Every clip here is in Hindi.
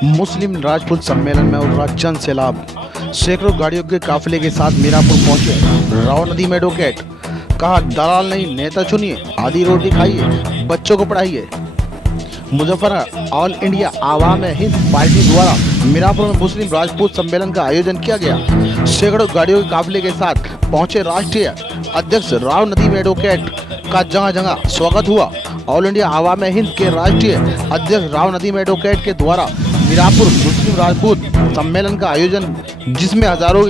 मुस्लिम राजपूत सम्मेलन में उठा जन सैलाब। सैकड़ों गाड़ियों के काफिले के साथ मीरापुर पहुंचे राव नदीम एडवोकेट। कहा दलाल नहीं नेता चुनिए, आधी रोटी खाइए, बच्चों को पढ़ाइए। मुजफ्फरनगर ऑल इंडिया आवाम हिंद पार्टी द्वारा मीरापुर में मुस्लिम राजपूत सम्मेलन का आयोजन किया गया। सैकड़ों गाड़ियों के काफिले के साथ पहुंचे राष्ट्रीय अध्यक्ष राव नदीम एडवोकेट का जगह जगह स्वागत हुआ। ऑल इंडिया आवाम हिंद के राष्ट्रीय अध्यक्ष राव नदीम एडवोकेट के द्वारा मीरापुर मुस्लिम राजपूत सम्मेलन का आयोजन, जिसमें हजारों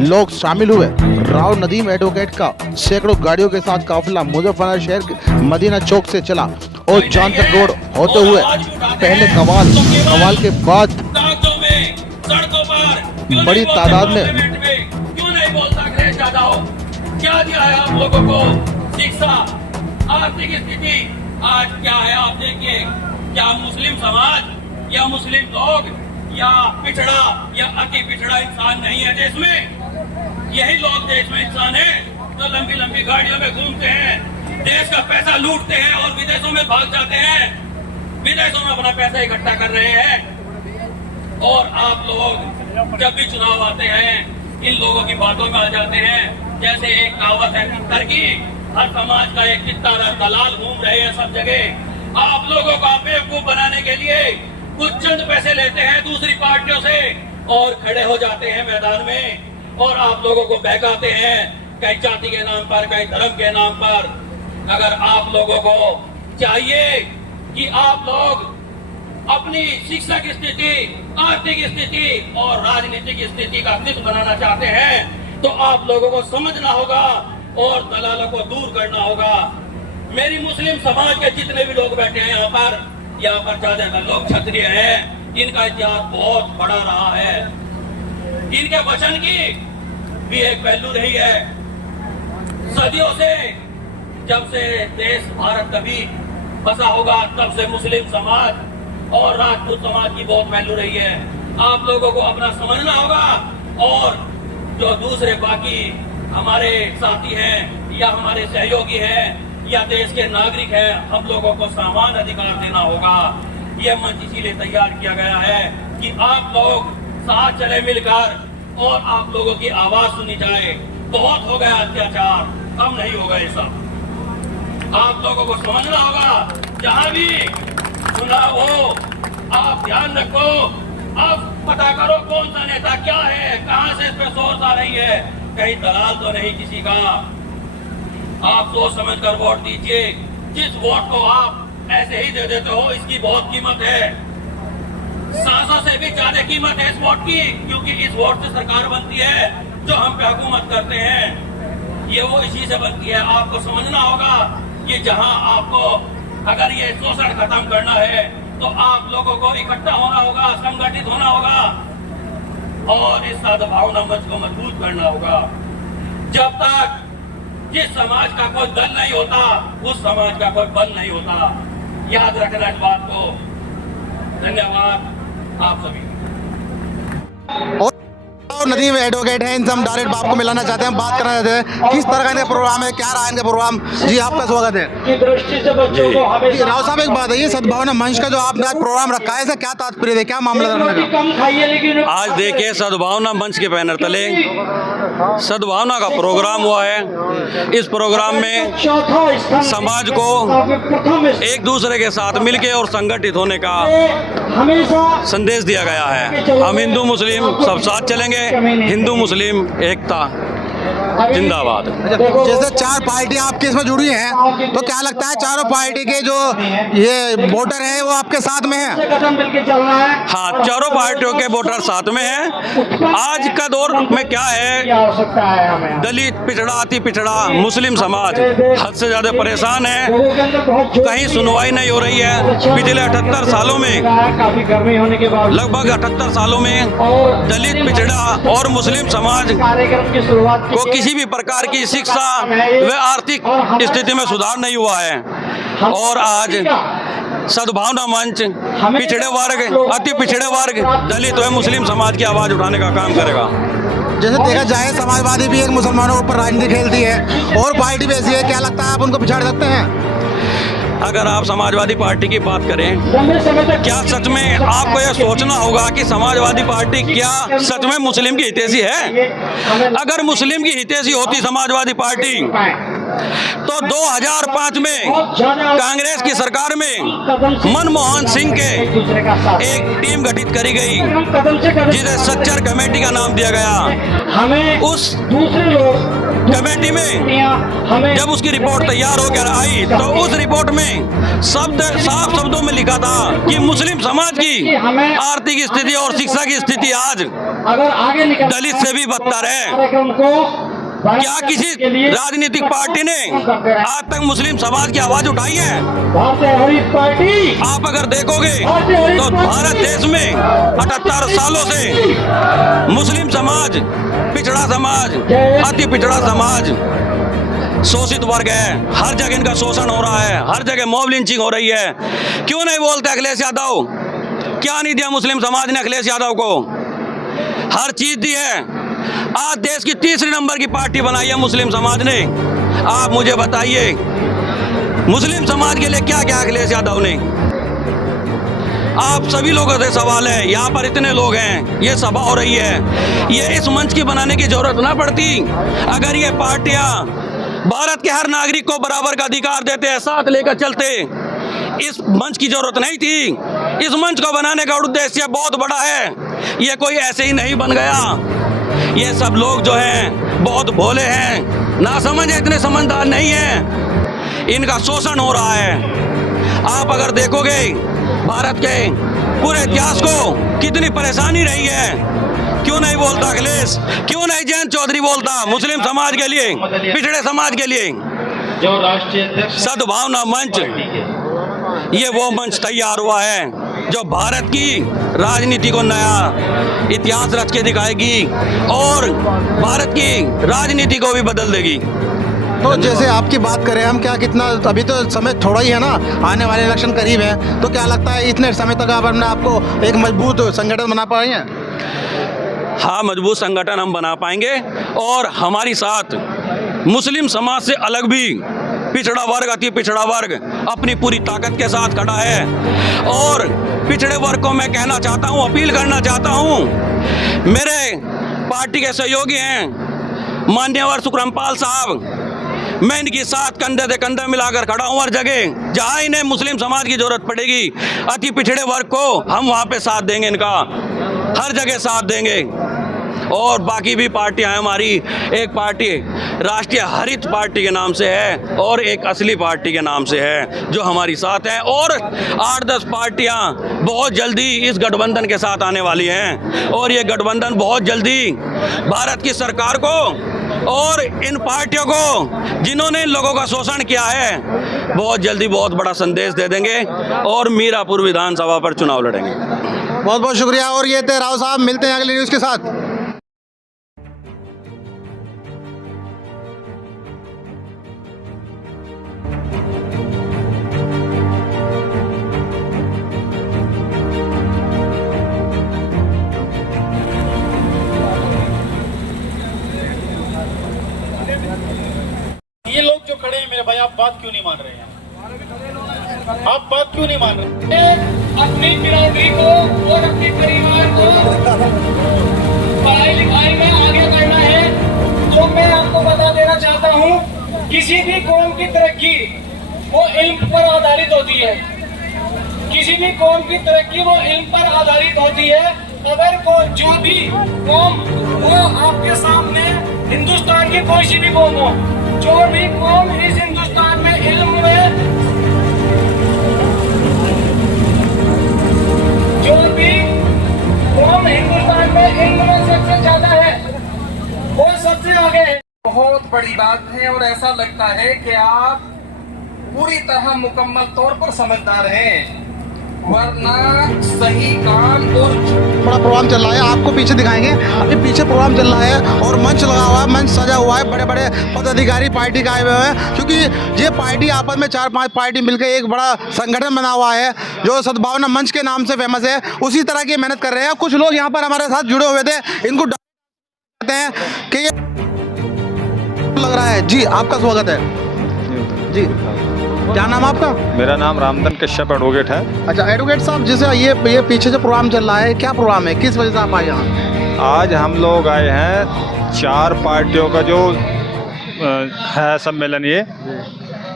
लोग शामिल हुए। राव नदीम एडवोकेट का सैकड़ों गाड़ियों के साथ काफिला मुजफ्फरनगर शहर के मदीना चौक से चला और चांद तक रोड होते हुए पहले कवाल के बाद बड़ी तादाद में क्यों नहीं बोलता अखिलेश यादव? क्या दिया है आप लोगों को शिक्षा, आर्थिक स्थिति आज क्या है? आप देखिए, क्या मुस्लिम समाज या मुस्लिम लोग या पिछड़ा या अति पिछड़ा इंसान नहीं है देश में? यही लोग देश में इंसान है तो लंबी लंबी गाड़ियों में घूमते हैं, देश का पैसा लूटते हैं और विदेशों में भाग जाते हैं, विदेशों में अपना पैसा इकट्ठा कर रहे हैं। और आप लोग जब भी चुनाव आते हैं इन लोगों की बातों में आ जाते हैं। जैसे एक कहावत है तितर की, हर समाज का एक तितर दलाल घूम रहे हैं सब जगह। आप लोगों को बेवकूफ बनाने के लिए कुछ चंद पैसे लेते हैं दूसरी पार्टियों से और खड़े हो जाते हैं मैदान में और आप लोगों को बहकाते हैं, कहीं जाति के नाम पर, कहीं धर्म के नाम पर। अगर आप लोगों को चाहिए कि आप लोग अपनी शिक्षा की स्थिति, आर्थिक स्थिति और राजनीतिक स्थिति का हित बनाना चाहते हैं तो आप लोगों को समझना होगा और दलालों को दूर करना होगा। मेरी मुस्लिम समाज के जितने भी लोग बैठे हैं यहाँ पर ज्यादातर लोग क्षत्रिय हैं। इनका इतिहास बहुत बड़ा रहा है। इनके वचन की भी एक पहलू रही है। सदियों से, जब से देश भारत कभी बसा होगा तब से मुस्लिम समाज और राजपूत समाज की बहुत वैल्यू रही है। आप लोगों को अपना समझना होगा और जो दूसरे बाकी हमारे साथी हैं या हमारे सहयोगी हैं या देश के नागरिक हैं, हम लोगों को समान अधिकार देना होगा। ये मंच इसीलिए तैयार किया गया है कि आप लोग साथ चले मिलकर और आप लोगों की आवाज सुनी जाए। बहुत हो गया अत्याचार, अब नहीं होगा ये सब। आप लोगों को समझना होगा, जहां भी चुनाव हो आप ध्यान रखो, आप पता करो कौन सा नेता क्या है, कहां से इस पे सोच आ रही है, कहीं दलाल तो नहीं किसी का। आप सोच समझ कर वोट दीजिए। जिस वोट को आप ऐसे ही दे देते हो इसकी बहुत कीमत है, सांसों से भी ज्यादा कीमत है इस वोट की, क्योंकि इस वोट से सरकार बनती है जो हम पे हुकूमत करते हैं। ये वो इसी से बनती है। आपको समझना होगा कि जहां आपको अगर ये शोषण खत्म करना है तो आप लोगों को इकट्ठा होना होगा, संगठित होना होगा और इस सद्भावना मंच को मजबूत करना होगा। जब तक जिस समाज का कोई दल नहीं होता उस समाज का कोई बल नहीं होता। याद रखना इस बात को। धन्यवाद आप सभी। और नदीम एडवोकेट हैं, इनसे हम डायरेक्ट आपको मिलाना चाहते हैं, बात करना चाहते हैं किस तरह का इनका प्रोग्राम है, क्या रहा इनका प्रोग्राम। जी आपका स्वागत है। राव साहब एक बात है, ये सद्भावना मंच का जो आपने आज प्रोग्राम रखा है इसका क्या तात्पर्य है, क्या मामला है? आज देखिए सद्भावना मंच के बैनर तले सद्भावना का प्रोग्राम हुआ है। इस प्रोग्राम में समाज को एक दूसरे के साथ मिलके और संगठित होने का संदेश दिया गया है। हम हिंदू मुस्लिम सब साथ चलेंगे, हिंदू मुस्लिम एकता जिंदाबाद। जैसे चार पार्टियां आपके इसमें जुड़ी हैं तो क्या लगता है चारों पार्टी के जो ये वोटर हैं वो आपके साथ में हैं? हाँ, चारों पार्टियों के वोटर साथ में हैं। आज का दौर में क्या है, दलित, पिछड़ा, अति पिछड़ा मुस्लिम समाज हद से ज्यादा परेशान है। कहीं सुनवाई नहीं हो रही है। पिछले 78 सालों में, लगभग 78 सालों में दलित, पिछड़ा और मुस्लिम समाज को किसी भी प्रकार की शिक्षा व आर्थिक स्थिति में सुधार नहीं हुआ है। और आज सद्भावना मंच पिछड़े वर्ग, अति पिछड़े वर्ग, दलित व मुस्लिम समाज की आवाज उठाने का काम करेगा। जैसे देखा जाए समाजवादी भी एक मुसलमानों के ऊपर राजनीति खेलती है और पार्टी भी ऐसी है, क्या लगता है आप उनको पिछाड़ सकते हैं? अगर आप समाजवादी पार्टी की बात करें, क्या सच में आपको यह सोचना होगा कि समाजवादी पार्टी क्या सच में मुस्लिम की हितैषी है? अगर मुस्लिम की हितैषी होती समाजवादी पार्टी तो 2005 में कांग्रेस की सरकार में मनमोहन सिंह के एक टीम गठित करी गई जिसे सच्चर कमेटी का नाम दिया गया। उस कमेटी में जब उसकी रिपोर्ट तैयार होकर आई तो उस रिपोर्ट में साफ शब्दों में लिखा था कि मुस्लिम समाज की आर्थिक स्थिति और शिक्षा की स्थिति आज दलित से भी बदतर है। क्या किसी राजनीतिक पार्टी ने आज तक मुस्लिम समाज की आवाज उठाई है? आप अगर देखोगे तो भारत देश में 78 सालों से मुस्लिम समाज, पिछड़ा समाज, अति पिछड़ा समाज, शोषित वर्ग है। हर जगह इनका शोषण हो रहा है, हर जगह मॉब लिंचिंग हो रही है। क्यों नहीं बोलते अखिलेश यादव? क्या नहीं दिया मुस्लिम समाज ने अखिलेश यादव को? हर चीज दी है। आज देश की तीसरी नंबर की पार्टी बनाई है मुस्लिम समाज ने। आप मुझे बताइए मुस्लिम समाज के लिए क्या क्या अखिलेश यादव ने? आप सभी लोगों से सवाल है, यहाँ पर इतने लोग हैं, ये सभा हो रही है, ये इस मंच की बनाने की जरूरत ना पड़ती। अगर ये पार्टियां भारत के हर नागरिक को बराबर का अधिकार देते हैं, साथ लेकर चलते, इस मंच की जरूरत नहीं थी। इस मंच को बनाने का उद्देश्य बहुत बड़ा है, ये कोई ऐसे ही नहीं बन गया। ये सब लोग जो हैं बहुत भोले हैं, ना समझ है, इतने समझदार नहीं हैं। इनका शोषण हो रहा है। आप अगर देखोगे भारत के पूरे इतिहास को कितनी परेशानी रही है। क्यों नहीं बोलता अखिलेश? क्यों नहीं जयंत चौधरी बोलता मुस्लिम समाज के लिए, पिछड़े समाज के लिए? जो राष्ट्रीय सद्भावना मंच, ये वो मंच तैयार हुआ है जो भारत की राजनीति को नया इतिहास रच के दिखाएगी और भारत की राजनीति को भी बदल देगी। तो जैसे आपकी बात करें हम, क्या कितना अभी तो समय थोड़ा ही है ना, आने वाले इलेक्शन करीब है, तो क्या लगता है इतने समय तक आप अपने आपको एक मजबूत संगठन बना पाएंगे? हाँ, मजबूत संगठन हम बना पाएंगे और हमारी साथ मुस्लिम समाज से अलग भी पिछड़ा वर्ग, अति पिछड़ा वर्ग अपनी पूरी ताकत के साथ खड़ा है। और पिछड़े वर्ग को मैं कहना चाहता हूँ, अपील करना चाहता हूँ, मेरे पार्टी के सहयोगी हैं मान्यवर सुखरामपाल साहब, मैं इनकी साथ कंधे से कंधा मिलाकर खड़ा हूँ। हर जगह जहाँ इन्हें मुस्लिम समाज की जरूरत पड़ेगी, अति पिछड़े वर्ग को हम वहाँ पे साथ देंगे, इनका हर जगह साथ देंगे। और बाकी भी पार्टियां हैं हमारी, एक पार्टी राष्ट्रीय हरित पार्टी के नाम से है और एक असली पार्टी के नाम से है जो हमारी साथ है। और 8-10 पार्टियां बहुत जल्दी इस गठबंधन के साथ आने वाली हैं और ये गठबंधन बहुत जल्दी भारत की सरकार को और इन पार्टियों को जिन्होंने इन लोगों का शोषण किया है बहुत जल्दी बहुत बड़ा संदेश दे देंगे और मीरापुर विधानसभा पर चुनाव लड़ेंगे। बहुत बहुत शुक्रिया। और ये थे राव साहब, मिलते हैं अगले न्यूज़ के साथ। ये लोग जो खड़े हैं मेरे भाई, आप बात क्यों नहीं मान रहे हैं? आप बात क्यों नहीं मान रहे? अपनी पिरौठी को और अपने परिवार को पढ़ाई लिखाई में आगे बढ़ना है। तो मैं आपको बता देना चाहता हूँ, किसी भी कौम की तरक्की वो इल्म पर आधारित होती है। किसी भी कौम की तरक्की वो इल्म पर आधारित होती है। अगर जो भी कौम वो आपके सामने हिंदुस्तान की कोई सी भी कौम हो, जो भी कौम इस हिंदुस्तान में इल्म में, जो भी कौम हिंदुस्तान में इल्म में सबसे ज्यादा है वो सबसे आगे है। बहुत बड़ी बात है और ऐसा लगता है कि आप पूरी तरह मुकम्मल तौर पर समझदार हैं, वरना सही काम और बड़ा प्रोग्राम चल रहा है, आपको पीछे दिखाएंगे। अभी पीछे प्रोग्राम चल रहा है और मंच लगा हुआ है, मंच सजा हुआ है, बड़े बड़े पदाधिकारी पार्टी का आए हुए हैं, क्योंकि ये पार्टी आपस में 4-5 पार्टी मिलकर एक बड़ा संगठन बना हुआ है जो सद्भावना मंच के नाम से फेमस है। उसी तरह की मेहनत कर रहे हैं। कुछ लोग यहाँ पर हमारे साथ जुड़े हुए थे, इनको कहते हैं कि ये लग रहा है। जी, आपका स्वागत है। जी क्या नाम आपका? मेरा नाम रामधन कश्यप एडवोकेट है। अच्छा एडवोकेट साहब, जैसे ये पीछे जो प्रोग्राम चल रहा है, क्या प्रोग्राम है, किस वजह से आप आए यहाँ? आज हम लोग आए हैं 4 पार्टियों का जो है सम्मेलन, ये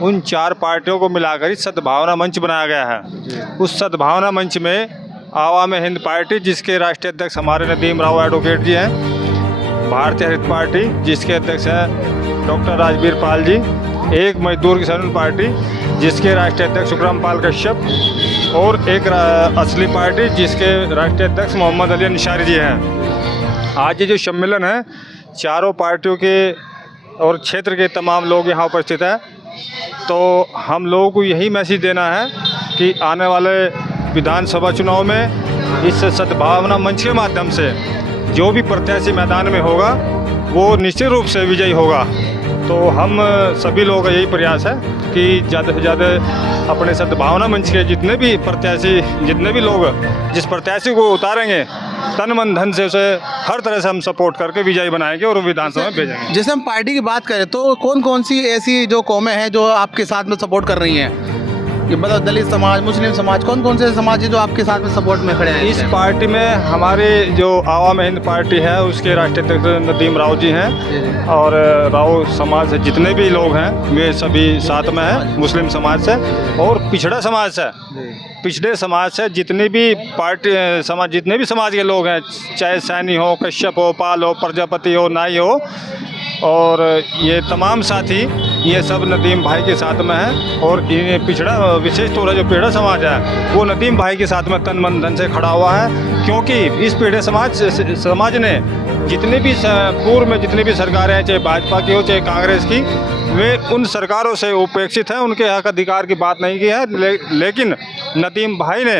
उन 4 पार्टियों को मिलाकर ही सद्भावना मंच बनाया गया है। उस सद्भावना मंच में आवाम हिंद पार्टी, जिसके राष्ट्रीय अध्यक्ष हमारे नदीम राव एडवोकेट जी हैं, भारतीय हरित पार्टी जिसके अध्यक्ष हैं डॉक्टर राजवीर पाल जी, एक मजदूर किसान पार्टी जिसके राष्ट्रीय अध्यक्ष सुखराम पाल कश्यप, और एक असली पार्टी जिसके राष्ट्रीय अध्यक्ष मोहम्मद अली अंसारी जी हैं। आज ये जो सम्मेलन है, चारों पार्टियों के और क्षेत्र के तमाम लोग यहाँ उपस्थित हैं। तो हम लोगों को यही मैसेज देना है कि आने वाले विधानसभा चुनाव में इस सद्भावना मंच के माध्यम से जो भी प्रत्याशी मैदान में होगा वो निश्चित रूप से विजयी होगा। तो हम सभी लोगों का यही प्रयास है कि ज़्यादा से ज़्यादा अपने सद्भावना मंच के जितने भी प्रत्याशी, जितने भी लोग जिस प्रत्याशी को उतारेंगे, तन मन धन से उसे हर तरह से हम सपोर्ट करके विजयी बनाएंगे और विधानसभा में भेजेंगे। जैसे हम पार्टी की बात करें तो कौन कौन सी ऐसी जो कौमें हैं जो आपके साथ में सपोर्ट कर रही हैं? ये मतलब दलित समाज, मुस्लिम समाज, कौन कौन से समाज है जो आपके साथ में सपोर्ट में खड़े हैं? इस पार्टी में हमारे जो आवाम हिंद पार्टी है उसके राष्ट्रीय अध्यक्ष नदीम राव जी हैं, और राव समाज से जितने भी लोग हैं वे सभी साथ में हैं, मुस्लिम समाज से और पिछड़ा समाज से, पिछड़े समाज से जितने भी पार्टी समाज, जितने भी समाज के लोग हैं, चाहे सैनी हो, कश्यप हो, पाल हो, प्रजापति हो, नाई हो, और ये तमाम साथी ये सब नदीम भाई के साथ में हैं। और ये पिछड़ा, विशेष तौर पर जो पेड़ा समाज है वो नदीम भाई के साथ में तन मन धन से खड़ा हुआ है, क्योंकि इस पेड़े समाज ने जितने भी पूर्व में जितनी भी सरकारें हैं, चाहे भाजपा की हो चाहे कांग्रेस की, वे उन सरकारों से उपेक्षित हैं, उनके हक अधिकार की बात नहीं की है। लेकिन नदीम भाई ने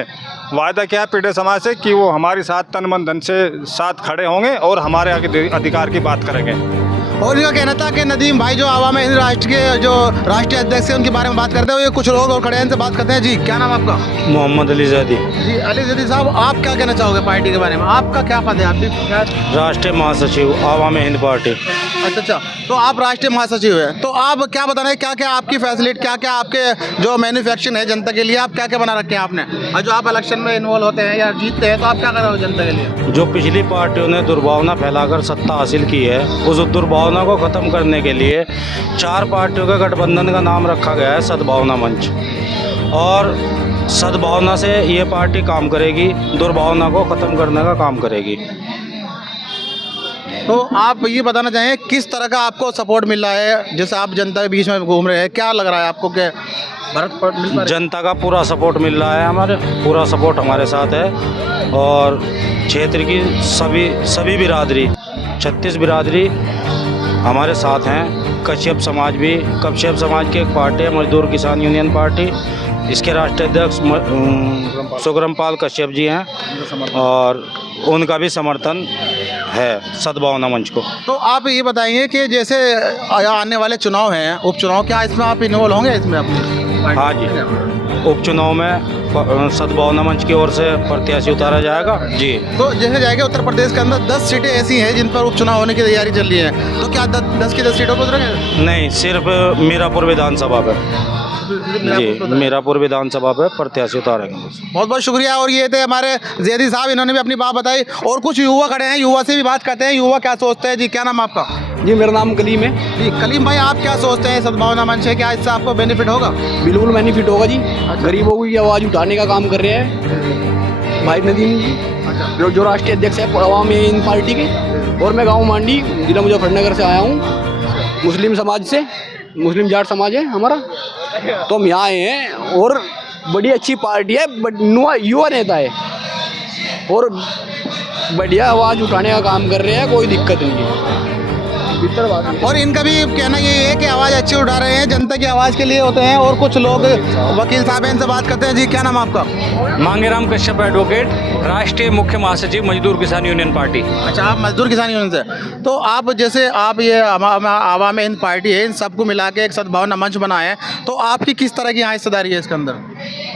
वायदा किया पेड़े समाज से कि वो हमारे साथ तन मन धन से साथ खड़े होंगे और हमारे अधिकार की बात करेंगे। और इनका कहना था कि नदीम भाई जो आवाम हिंद राष्ट्र के जो राष्ट्रीय अध्यक्ष हैं उनके बारे में बात करते हुए कुछ लोग और खड़े हैं, इनसे बात करते हैं। जी क्या नाम आपका? मोहम्मद अली ज़ैदी। जी अली ज़ैदी साहब, आप क्या कहना चाहोगे पार्टी के बारे में? आपका क्या पद है? आपकी क्या? राष्ट्रीय महासचिव आवाम हिंद पार्टी। अच्छा, तो आप राष्ट्रीय महासचिव हैं, तो आप क्या बता रहे हैं, क्या क्या आपकी फैसिलिटी, क्या क्या आपके जो मैन्युफैक्चरिंग है जनता के लिए, आप क्या क्या बना रखे हैं आपने? और जो आप इलेक्शन में इन्वॉल्व होते हैं या जीतते हैं तो आप क्या कर रहे हो जनता के लिए? जो पिछली पार्टियों ने दुर्भावना फैलाकर सत्ता हासिल की है, उस दुर्भावना को ख़त्म करने के लिए 4 पार्टियों के गठबंधन का नाम रखा गया है सद्भावना मंच। और सद्भावना से ये पार्टी काम करेगी, दुर्भावना को ख़त्म करने का काम करेगी। तो आप ये बताना चाहें किस तरह का आपको सपोर्ट मिल रहा है, जैसे आप जनता के बीच में घूम रहे हैं, क्या लग रहा है आपको कि भारत पर मिल पा रहा है? जनता का पूरा सपोर्ट मिल रहा है, हमारे पूरा सपोर्ट हमारे साथ है। और क्षेत्र की सभी बिरादरी, 36 बिरादरी हमारे साथ हैं। कश्यप समाज भी, कश्यप समाज की एक पार्टी है मजदूर किसान यूनियन पार्टी, इसके राष्ट्रीय अध्यक्ष सुखराम पाल कश्यप जी हैं और उनका भी समर्थन है सद्भावना मंच को। तो आप ये बताइए कि जैसे आने वाले चुनाव हैं, उपचुनाव, क्या इसमें आप इन्वॉल्व होंगे इसमें अपने? हाँ जी, उपचुनाव में सद्भावना मंच की ओर से प्रत्याशी उतारा जाएगा जी। तो जैसे जाएगा उत्तर प्रदेश के अंदर 10 सीटें ऐसी हैं जिन पर उपचुनाव होने की तैयारी चल रही है, तो क्या 10 की 10 सीटों पर उतरेंगे? नहीं, सिर्फ मीरापुर विधानसभा पे जी, मीरापुर विधानसभा पे प्रत्याशी उतारेंगे। बहुत बहुत शुक्रिया। और ये थे हमारे ज़ैदी साहब, इन्होंने भी अपनी बात बताई। और कुछ युवा खड़े हैं, युवा से भी बात करते हैं, युवा क्या सोचते हैं। जी क्या नाम आपका? जी मेरा नाम कलीम है। जी कलीम भाई, आप क्या सोचते हैं सद्भावना मंच है, क्या इससे आपको बेनिफिट होगा? बिल्कुल बेनिफिट होगा जी। गरीबों की आवाज़ उठाने का काम कर रहे हैं भाई नदीम जी, जो राष्ट्रीय अध्यक्ष है आवाम हिंद पार्टी के। और मैं गाँव मांडी जिला मुजफ्फरनगर से आया हूँ, मुस्लिम समाज से, मुस्लिम जाट समाज है हमारा। तो हम यहाँ आए हैं और बड़ी अच्छी पार्टी है, बट युवा नेता है और बढ़िया आवाज़ उठाने का काम कर रहे हैं, कोई दिक्कत नहीं है। और इनका भी कहना ये है कि आवाज़ अच्छी उठा रहे हैं, जनता की आवाज़ के लिए होते हैं। और कुछ लोग वकील साहब हैं, इनसे बात करते हैं। जी क्या नाम आपका? मांगेराम कश्यप एडवोकेट, राष्ट्रीय मुख्य महासचिव मजदूर किसान यूनियन पार्टी। अच्छा, आप मजदूर किसान यूनियन से। तो आप जैसे आप ये आवाम हिंद पार्टी है, इन सबको मिला के एक सद्भावना मंच बनाए हैं, तो आपकी किस तरह की यहाँ हिस्सेदारी है इसके अंदर?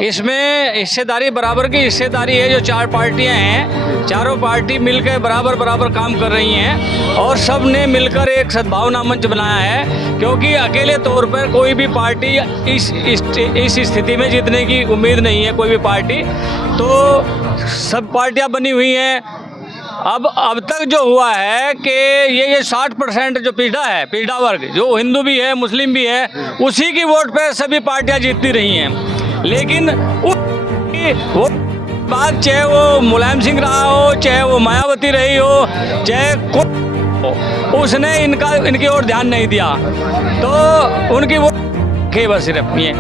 इसमें हिस्सेदारी बराबर की हिस्सेदारी है। जो चार पार्टियां हैं, चारों पार्टी मिलकर बराबर बराबर काम कर रही हैं और सब ने मिलकर एक सद्भावना मंच बनाया है, क्योंकि अकेले तौर पर कोई भी पार्टी इस स्थिति में जीतने की उम्मीद नहीं है। कोई भी पार्टी, तो सब पार्टियां बनी हुई हैं। अब तक जो हुआ है कि ये 60% जो पीढ़ा वर्ग, जो हिंदू भी है मुस्लिम भी है, उसी की वोट पे सभी पार्टियां जीतती रही हैं। लेकिन वो बात, चाहे वो मुलायम सिंह रहा हो, चाहे वो मायावती रही हो, चाहे उसने इनकी ओर ध्यान नहीं दिया, तो उनकी वोट बस सिर्फ ये।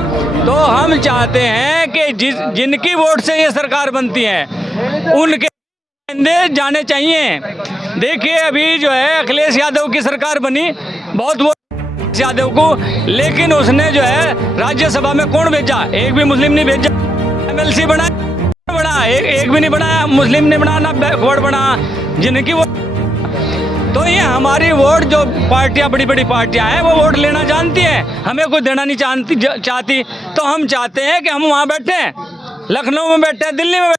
तो हम चाहते हैं कि जिनकी वोट से ये सरकार बनती है उनके जाने चाहिए। देखिए अभी जो है अखिलेश यादव की सरकार बनी, बहुत वोट यादव को, लेकिन उसने जो है राज्यसभा में कौन भेजा? एक भी मुस्लिम नहीं भेजा। MLC बना एक भी नहीं बनाया, मुस्लिम ने बना, ना बैकवर्ड बना जिनकी वोट। तो ये हमारी वोट, जो पार्टियां बड़ी बड़ी पार्टियां हैं, वो वोट लेना जानती हैं, हमें कोई देना नहीं चाहती। तो हम चाहते हैं कि हम वहाँ बैठे, लखनऊ में बैठे, दिल्ली में,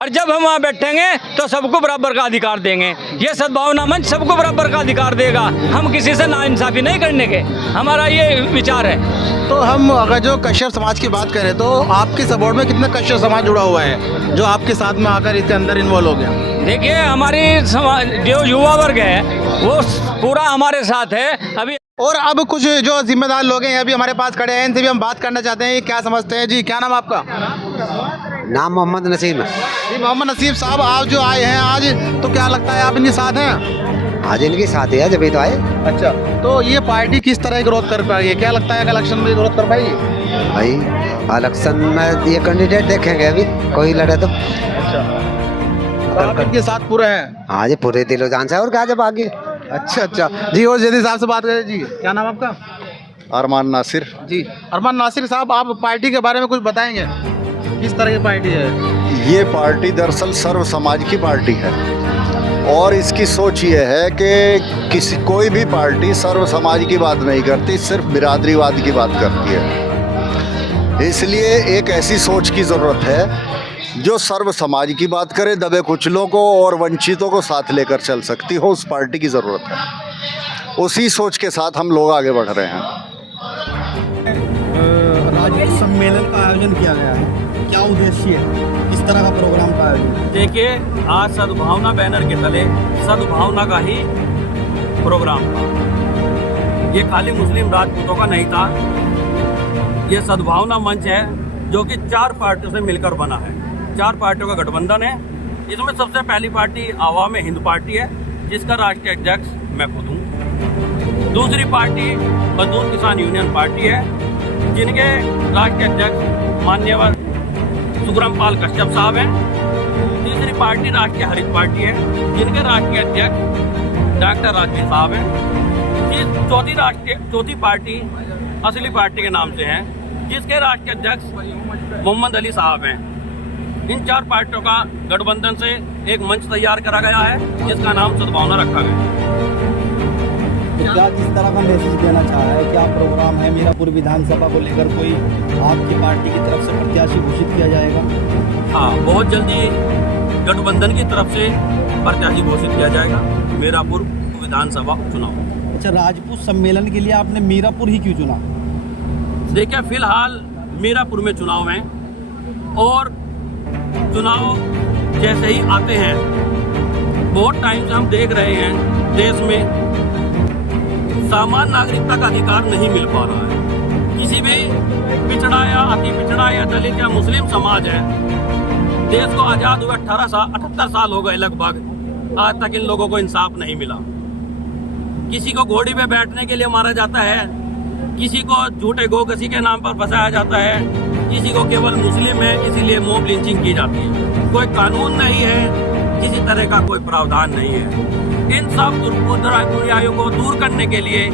और जब हम वहाँ बैठेंगे तो सबको बराबर का अधिकार देंगे। ये सद्भावना मंच सबको बराबर का अधिकार देगा। हम किसी से नाइंसाफ़ी नहीं करने के, हमारा ये विचार है। तो हम अगर जो कश्यप समाज की बात करें तो आपके सपोर्ट में कितना कश्यप समाज जुड़ा हुआ है जो आपके साथ में आकर इसके अंदर इन्वॉल्व हो गया? देखिए हमारी जो युवा वर्ग है वो पूरा हमारे साथ है अभी। और अब कुछ जो जिम्मेदार लोग हैं अभी हमारे पास खड़े हैं, इनसे भी हम बात करना चाहते हैं। क्या समझते हैं जी? क्या नाम आपका? नाम मोहम्मद नसीम है जी। मोहम्मद नसीम साहब, आप जो आए हैं आज, तो क्या लगता है आप इनके साथ हैं? आज इनके साथ है, जब तो आए। अच्छा, तो ये पार्टी किस तरह ग्रोथ कर पाएगी? क्या लगता है इलेक्शन में ग्रोथ कर पाएगी? भाई इलेक्शन में ये कैंडिडेट देखेंगे अभी कोई लड़े तो। अच्छा, आप इनके साथ पूरे हैं? हाँ जी, पूरे दिलो जान से। और क्या जब आगे? अच्छा जी। और जैदी साहब से बात करें जी, क्या नाम आपका? अरमान नासिर जी। अरमान नासिर साहब, आप पार्टी के बारे में कुछ बताएंगे, किस तरह की पार्टी है? ये पार्टी दरअसल सर्व समाज की पार्टी है और इसकी सोच ये है कि कोई भी पार्टी सर्व समाज की बात नहीं करती, सिर्फ बिरादरीवाद की बात करती है। इसलिए एक ऐसी सोच की ज़रूरत है जो सर्व समाज की बात करे, दबे कुचलों को और वंचितों को साथ लेकर चल सकती हो, उस पार्टी की ज़रूरत है। उसी सोच के साथ हम लोग आगे बढ़ रहे हैं। राजपूत सम्मेलन का आयोजन किया गया है, क्या उद्देश्य है इस तरह का प्रोग्राम का आयोजन? देखिए आज सद्भावना बैनर के तले सद्भावना का ही प्रोग्राम था। ये खाली मुस्लिम राजपूतों का नहीं था, ये सद्भावना मंच है जो कि 4 पार्टियों से मिलकर बना है। 4 पार्टियों का गठबंधन है। इसमें सबसे पहली पार्टी आवाम हिंद पार्टी है, जिसका राष्ट्रीय अध्यक्ष मैं खुद हूँ। दूसरी पार्टी मजदूर किसान यूनियन पार्टी है, जिनके राष्ट्रीय अध्यक्ष माननीय सुखरामपाल कश्यप साहब हैं। तीसरी पार्टी राष्ट्रीय हरित पार्टी है, जिनके राष्ट्रीय अध्यक्ष डॉक्टर राजवीर साहब हैं। चौथी पार्टी असली पार्टी के नाम से है, जिसके राष्ट्रीय अध्यक्ष मोहम्मद अली साहब हैं। इन 4 पार्टियों का गठबंधन से एक मंच तैयार करा गया है, जिसका नाम सद्भावना रखा गया है। क्या किस तरह का मैसेज देना चाह रहा है? क्या प्रोग्राम है? मीरापुर विधानसभा को लेकर कोई आपकी पार्टी की तरफ से प्रत्याशी घोषित किया जाएगा? हाँ, बहुत जल्दी गठबंधन की तरफ से प्रत्याशी घोषित किया जाएगा मीरापुर विधानसभा उपचुनाव। अच्छा, राजपूत सम्मेलन के लिए आपने मीरापुर ही क्यों चुना? देखिए फिलहाल मीरापुर में चुनाव है और चुनाव जैसे ही आते हैं, बहुत टाइम से हम देख रहे हैं देश में सामान्य नागरिकता का अधिकार नहीं मिल पा रहा है। किसी भी पिछड़ा या अति पिछड़ा या दलित या मुस्लिम समाज है, देश को आज़ाद हुए 78 साल हो गए लगभग, आज तक इन लोगों को इंसाफ नहीं मिला। किसी को घोड़ी पे बैठने के लिए मारा जाता है, किसी को झूठे गोकसी के नाम पर फंसाया जाता है, किसी को केवल मुस्लिम है इसीलिए मॉब लिंचिंग की जाती है। कोई कानून नहीं है, किसी तरह का कोई प्रावधान नहीं है। इन सब बुराइयों को दूर करने के लिए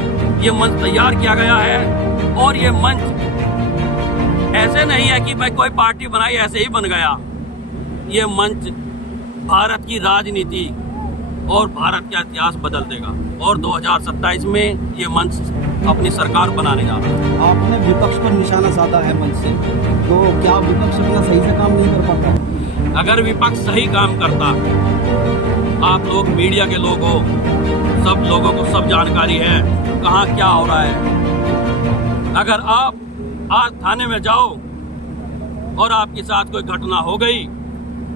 ये मंच तैयार किया गया है। और ये मंच ऐसे नहीं है कि भाई कोई पार्टी बनाई ऐसे ही बन गया। ये मंच भारत की राजनीति और भारत का इतिहास बदल देगा और 2027 में ये मंच अपनी सरकार बनाने जा रहा है। आपने विपक्ष पर निशाना साधा है मंच से, तो क्या विपक्ष अपना सही से काम नहीं कर पाता? अगर विपक्ष सही काम करता, आप लोग मीडिया के लोग हो, सब लोगों को सब जानकारी है कहाँ क्या हो रहा है। अगर आप आज थाने में जाओ और आपके साथ कोई घटना हो गई,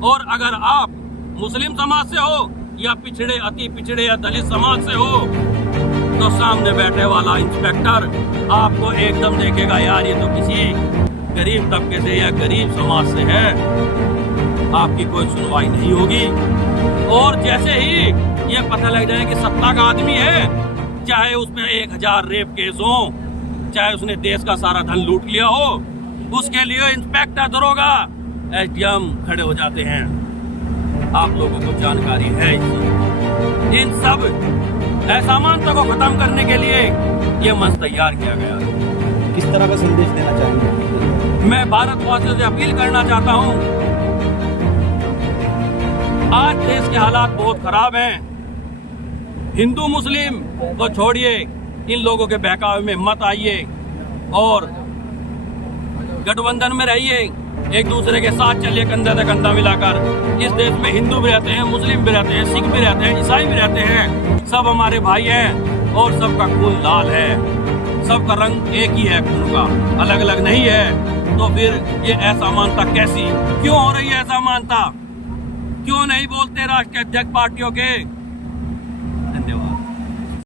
और अगर आप मुस्लिम समाज से हो या पिछड़े, अति पिछड़े या दलित समाज से हो, तो सामने बैठे वाला इंस्पेक्टर आपको एकदम देखेगा, यार ये तो किसी गरीब तबके से या गरीब समाज से है, आपकी कोई सुनवाई नहीं होगी। और जैसे ही ये पता लग जाए कि सत्ता का आदमी है, चाहे उसमें 1000 रेप केस हो, चाहे उसने देश का सारा धन लूट लिया हो, उसके लिए इंस्पेक्टर, दरोगा, एसडीएम खड़े हो जाते हैं। आप लोगों को जानकारी है इसकी। इन सब असमानता को खत्म करने के लिए ये मंच तैयार किया गया है। किस तरह का संदेश देना चाहेंगे? मैं भारतवासियों से अपील करना चाहता हूं, आज देश के हालात बहुत खराब हैं। हिंदू मुस्लिम तो छोड़िए, इन लोगों के बहकावे में मत आइए और गठबंधन में रहिए, एक दूसरे के साथ चलिए कंधा से कंधा मिलाकर। इस देश में हिंदू भी रहते हैं, मुस्लिम भी रहते हैं, सिख भी रहते हैं, ईसाई भी रहते हैं, सब हमारे भाई हैं और सबका खून लाल है, सबका रंग एक ही है, खून का अलग अलग नहीं है। तो फिर ये असमानता कैसी, क्यों हो रही है असमानता? क्यों नहीं बोलते राष्ट्रीय अध्यक्ष पार्टियों के